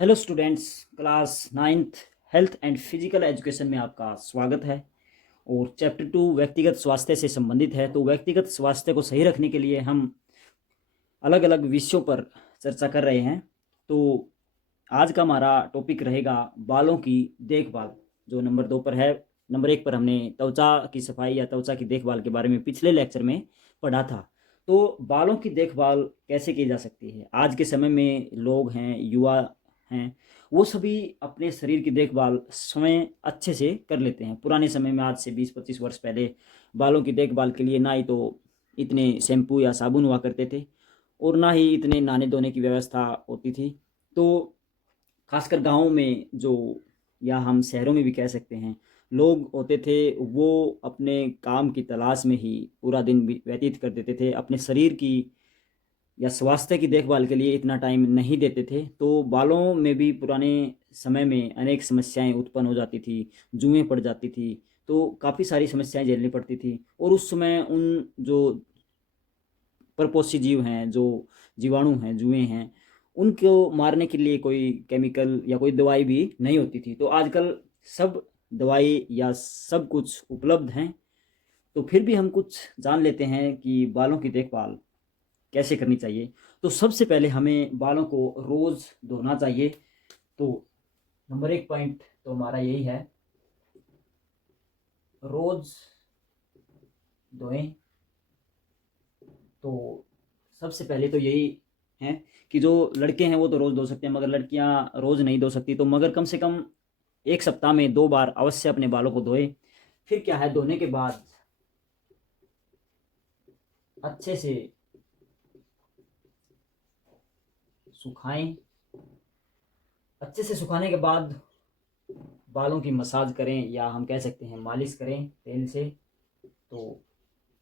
Hello students, class ninth health and physical education में आपका स्वागत है। और चैप्टर 2 व्यक्तिगत स्वास्थ्य से संबंधित है। तो व्यक्तिगत स्वास्थ्य को सही रखने के लिए हम अलग अलग विषयों पर चर्चा कर रहे हैं। तो आज का हमारा टॉपिक रहेगा बालों की देखभाल, जो नंबर 2 पर है। नंबर 1 पर हमने त्वचा की सफाई या त्वचा की देखभाल के बारे में पिछले लेक्चर में पढ़ा था। तो बालों की देखभाल कैसे की जा सकती है? आज के समय में लोग हैं, युवा हैं, वो सभी अपने शरीर की देखभाल स्वयं अच्छे से कर लेते हैं। पुराने समय में, आज से 20-25 वर्ष पहले, बालों की देखभाल के लिए ना ही तो इतने शैम्पू या साबुन हुआ करते थे और ना ही इतने नहाने धोने की व्यवस्था होती थी। तो खासकर गाँव में जो, या हम शहरों में भी कह सकते हैं, लोग होते थे वो अपने काम की तलाश में ही पूरा दिन व्यतीत कर देते थे। अपने शरीर की या स्वास्थ्य की देखभाल के लिए इतना टाइम नहीं देते थे। तो बालों में भी पुराने समय में अनेक समस्याएं उत्पन्न हो जाती थी, जुएँ पड़ जाती थी, तो काफ़ी सारी समस्याएं झेलनी पड़ती थी। और उस समय उन जो परपोषी जीव हैं, जो जीवाणु हैं, जुएँ हैं, उनको मारने के लिए कोई केमिकल या कोई दवाई भी नहीं होती थी। तो आजकल सब दवाई या सब कुछ उपलब्ध हैं। तो फिर भी हम कुछ जान लेते हैं कि बालों की देखभाल कैसे करनी चाहिए। तो सबसे पहले हमें बालों को रोज़ धोना चाहिए। तो नंबर 1 पॉइंट तो हमारा यही है, रोज़ धोएं। तो सबसे पहले तो यही है कि जो लड़के हैं वो तो रोज़ धो सकते हैं, मगर लड़कियां रोज़ नहीं धो सकती। तो मगर कम से कम एक सप्ताह में 2 बार अवश्य अपने बालों को धोएं। फिर क्या है, धोने के बाद अच्छे से सुखाएं। अच्छे से सुखाने के बाद बालों की मसाज करें, या हम कह सकते हैं मालिश करें तेल से। तो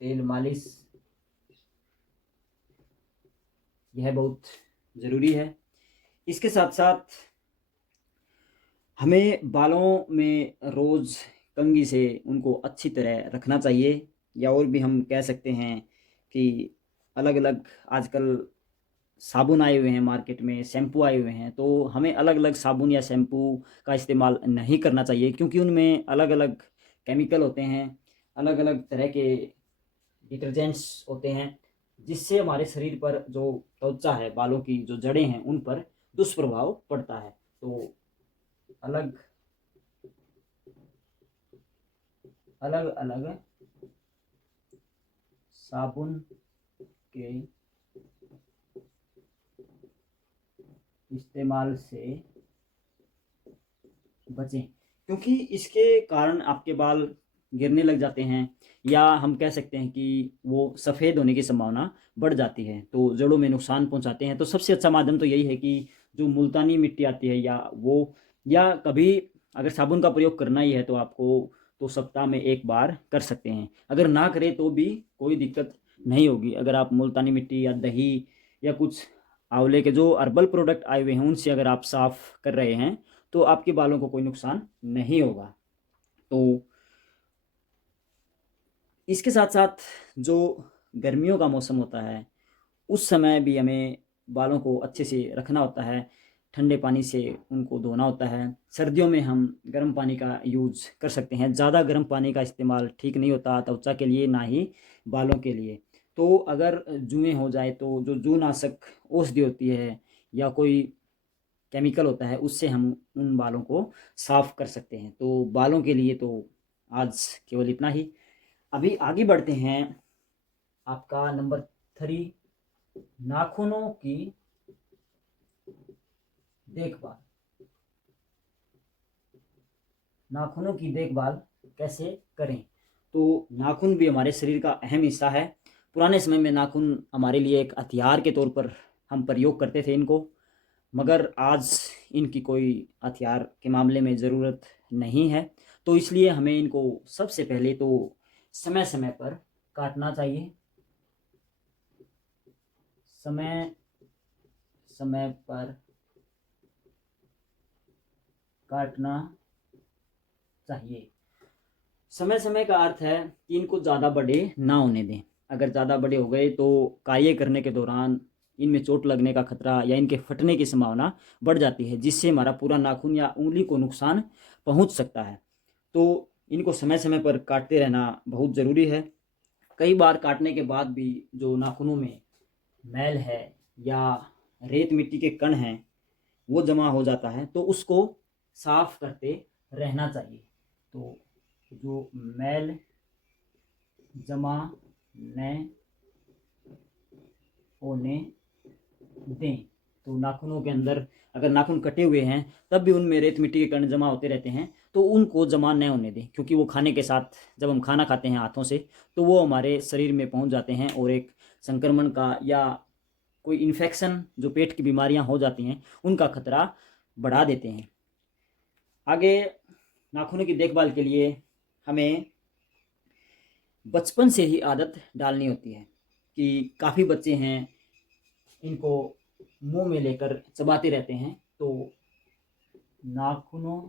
तेल मालिश यह बहुत ज़रूरी है। इसके साथ साथ हमें बालों में रोज़ कंघी से उनको अच्छी तरह रखना चाहिए। या और भी हम कह सकते हैं कि अलग अलग आजकल साबुन आए हुए हैं मार्केट में, शैम्पू आए हुए हैं। तो हमें अलग अलग साबुन या शैम्पू का इस्तेमाल नहीं करना चाहिए, क्योंकि उनमें अलग अलग केमिकल होते हैं, अलग अलग तरह के डिटर्जेंट्स होते हैं, जिससे हमारे शरीर पर जो त्वचा है, बालों की जो जड़ें हैं, उन पर दुष्प्रभाव पड़ता है। तो अलग अलग अलग साबुन के इस्तेमाल से बचें, क्योंकि इसके कारण आपके बाल गिरने लग जाते हैं, या हम कह सकते हैं कि वो सफ़ेद होने की संभावना बढ़ जाती है, तो जड़ों में नुकसान पहुंचाते हैं। तो सबसे अच्छा माध्यम तो यही है कि जो मुल्तानी मिट्टी आती है, या वो, या कभी अगर साबुन का प्रयोग करना ही है तो आपको, तो सप्ताह में 1 बार कर सकते हैं। अगर ना करें तो भी कोई दिक्कत नहीं होगी। अगर आप मुल्तानी मिट्टी या दही या कुछ आंवले के जो हर्बल प्रोडक्ट आए हुए हैं उनसे अगर आप साफ़ कर रहे हैं, तो आपके बालों को कोई नुकसान नहीं होगा। तो इसके साथ साथ जो गर्मियों का मौसम होता है, उस समय भी हमें बालों को अच्छे से रखना होता है, ठंडे पानी से उनको धोना होता है। सर्दियों में हम गर्म पानी का यूज़ कर सकते हैं। ज़्यादा गर्म पानी का इस्तेमाल ठीक नहीं होता त्वचा के लिए, ना ही बालों के लिए। तो अगर जुएँ हो जाए तो जो जूनाशक औषधि होती है या कोई केमिकल होता है, उससे हम उन बालों को साफ़ कर सकते हैं। तो बालों के लिए तो आज केवल इतना ही। अभी आगे बढ़ते हैं। आपका नंबर 3, नाखूनों की देखभाल। नाखूनों की देखभाल कैसे करें? तो नाखून भी हमारे शरीर का अहम हिस्सा है। पुराने समय में नाखून हमारे लिए एक हथियार के तौर पर हम प्रयोग करते थे इनको, मगर आज इनकी कोई हथियार के मामले में ज़रूरत नहीं है। तो इसलिए हमें इनको सबसे पहले तो समय समय पर काटना चाहिए। समय समय पर काटना चाहिए। समय समय का अर्थ है कि इनको ज़्यादा बड़े ना होने दें। अगर ज़्यादा बड़े हो गए तो कार्य करने के दौरान इनमें चोट लगने का खतरा या इनके फटने की संभावना बढ़ जाती है, जिससे हमारा पूरा नाखून या उंगली को नुकसान पहुंच सकता है। तो इनको समय समय पर काटते रहना बहुत ज़रूरी है। कई बार काटने के बाद भी जो नाखूनों में मैल है या रेत मिट्टी के कण हैं वो जमा हो जाता है, तो उसको साफ करते रहना चाहिए। तो जो मैल जमा न होने दें। तो नाखूनों के अंदर अगर नाखून कटे हुए हैं तब भी उनमें रेत मिट्टी के कण जमा होते रहते हैं, तो उनको जमा न होने दें, क्योंकि वो खाने के साथ जब हम खाना खाते हैं हाथों से तो वो हमारे शरीर में पहुंच जाते हैं और एक संक्रमण का या कोई इन्फेक्शन जो पेट की बीमारियां हो जाती हैं उनका खतरा बढ़ा देते हैं। आगे नाखूनों की देखभाल के लिए हमें बचपन से ही आदत डालनी होती है कि काफ़ी बच्चे हैं इनको मुंह में लेकर चबाते रहते हैं, तो नाखूनों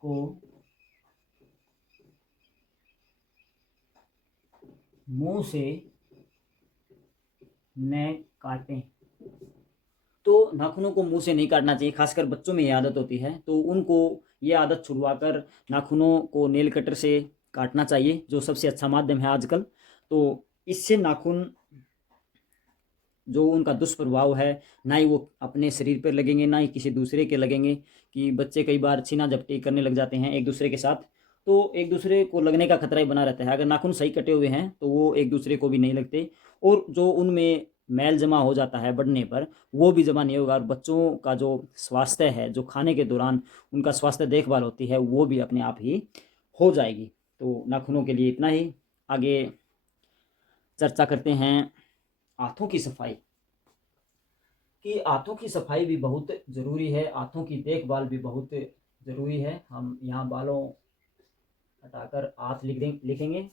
को मुंह से न काटें। तो नाखूनों को मुंह से नहीं काटना चाहिए, खासकर बच्चों में ये आदत होती है, तो उनको ये आदत छुड़वाकर नाखूनों को नेल कटर से काटना चाहिए, जो सबसे अच्छा माध्यम है आजकल। तो इससे नाखून जो उनका दुष्प्रभाव है ना ही वो अपने शरीर पर लगेंगे ना ही किसी दूसरे के लगेंगे। कि बच्चे कई बार छीना झपटी करने लग जाते हैं एक दूसरे के साथ, तो एक दूसरे को लगने का खतरा ही बना रहता है। अगर नाखून सही कटे हुए हैं तो वो एक दूसरे को भी नहीं लगते, और जो उनमें मैल जमा हो जाता है बढ़ने पर वो भी जमा नहीं होगा, और बच्चों का जो स्वास्थ्य है, जो खाने के दौरान उनका स्वास्थ्य देखभाल होती है, वो भी अपने आप ही हो जाएगी। तो नाखूनों के लिए इतना ही। आगे चर्चा करते हैं हाथों की सफाई। कि हाथों की सफाई भी बहुत ज़रूरी है, हाथों की देखभाल भी बहुत ज़रूरी है। हम यहाँ बालों हटाकर हाथ लिखेंगे।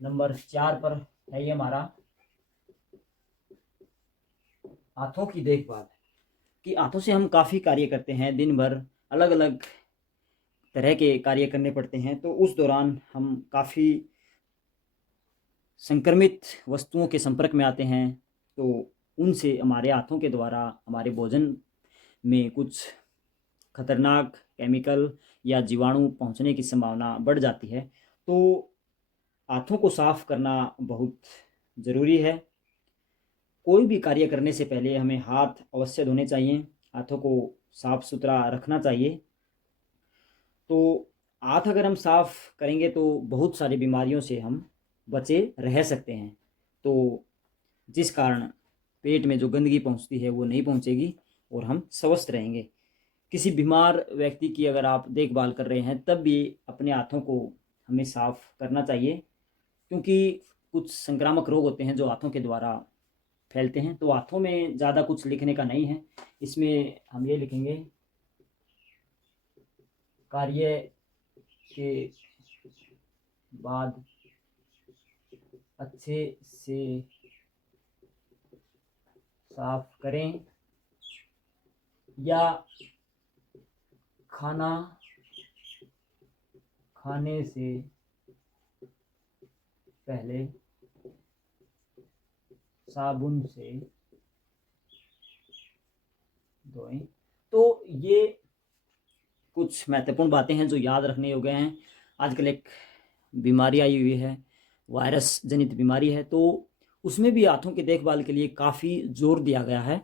नंबर 4 पर है ये हमारा हाथों की देखभाल। कि हाथों से हम काफ़ी कार्य करते हैं, दिन भर अलग अलग तरह के कार्य करने पड़ते हैं, तो उस दौरान हम काफ़ी संक्रमित वस्तुओं के संपर्क में आते हैं, तो उनसे हमारे हाथों के द्वारा हमारे भोजन में कुछ खतरनाक केमिकल या जीवाणु पहुंचने की संभावना बढ़ जाती है। तो हाथों को साफ करना बहुत ज़रूरी है। कोई भी कार्य करने से पहले हमें हाथ अवश्य धोने चाहिए, हाथों को साफ सुथरा रखना चाहिए। तो हाथ अगर हम साफ करेंगे तो बहुत सारी बीमारियों से हम बचे रह सकते हैं। तो जिस कारण पेट में जो गंदगी पहुंचती है वो नहीं पहुंचेगी और हम स्वस्थ रहेंगे। किसी बीमार व्यक्ति की अगर आप देखभाल कर रहे हैं तब भी अपने हाथों को हमें साफ करना चाहिए, क्योंकि कुछ संक्रामक रोग होते हैं जो हाथों के द्वारा फैलते हैं। तो हाथों में ज़्यादा कुछ लिखने का नहीं है, इसमें हम ये लिखेंगे कार्य के बाद अच्छे से साफ करें, या खाना खाने से पहले साबुन से धोएं। तो ये कुछ महत्वपूर्ण बातें हैं जो याद रखने योग्य हैं। आजकल एक बीमारी आई हुई है, वायरस जनित बीमारी है, तो उसमें भी हाथों की देखभाल के लिए काफ़ी जोर दिया गया है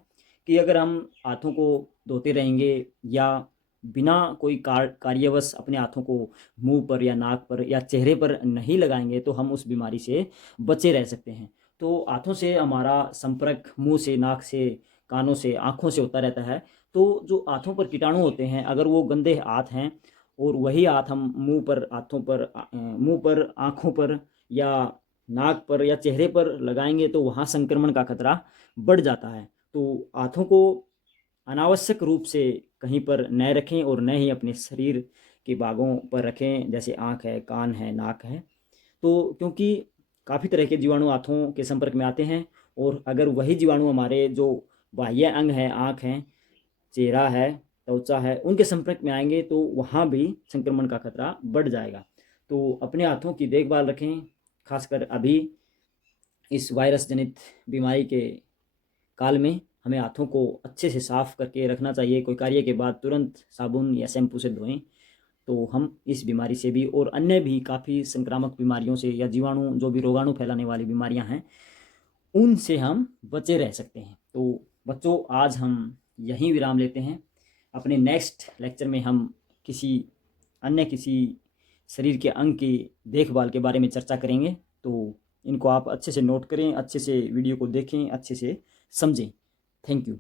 कि अगर हम हाथों को धोते रहेंगे या बिना कोई कार्यवश अपने हाथों को मुंह पर या नाक पर या चेहरे पर नहीं लगाएंगे तो हम उस बीमारी से बचे रह सकते हैं। तो हाथों से हमारा संपर्क मुंह से, नाक से, कानों से, आँखों से होता रहता है। तो जो हाथों पर कीटाणु होते हैं, अगर वो गंदे हाथ हैं और वही हाथ हम मुंह पर, हाथों पर, मुंह पर, आँखों पर या नाक पर या चेहरे पर लगाएंगे तो वहाँ संक्रमण का खतरा बढ़ जाता है। तो हाथों को अनावश्यक रूप से कहीं पर न रखें और न ही अपने शरीर के भागों पर रखें, जैसे आँख है, कान है, नाक है। तो क्योंकि काफ़ी तरह के जीवाणु हाथों के संपर्क में आते हैं, और अगर वही जीवाणु हमारे जो बाह्य अंग हैं, आँख हैं, चेहरा है, त्वचा है, उनके संपर्क में आएंगे तो वहाँ भी संक्रमण का खतरा बढ़ जाएगा। तो अपने हाथों की देखभाल रखें, खासकर अभी इस वायरस जनित बीमारी के काल में हमें हाथों को अच्छे से साफ करके रखना चाहिए। कोई कार्य के बाद तुरंत साबुन या शैम्पू से धोएं, तो हम इस बीमारी से भी और अन्य भी काफ़ी संक्रामक बीमारियों से या जीवाणु जो भी रोगाणु फैलाने वाली बीमारियां हैं उनसे हम बचे रह सकते हैं। तो बच्चों, आज हम यहीं विराम लेते हैं। अपने नेक्स्ट लेक्चर में हम किसी शरीर के अंग की देखभाल के बारे में चर्चा करेंगे। तो इनको आप अच्छे से नोट करें, अच्छे से वीडियो को देखें, अच्छे से समझें। Thank you.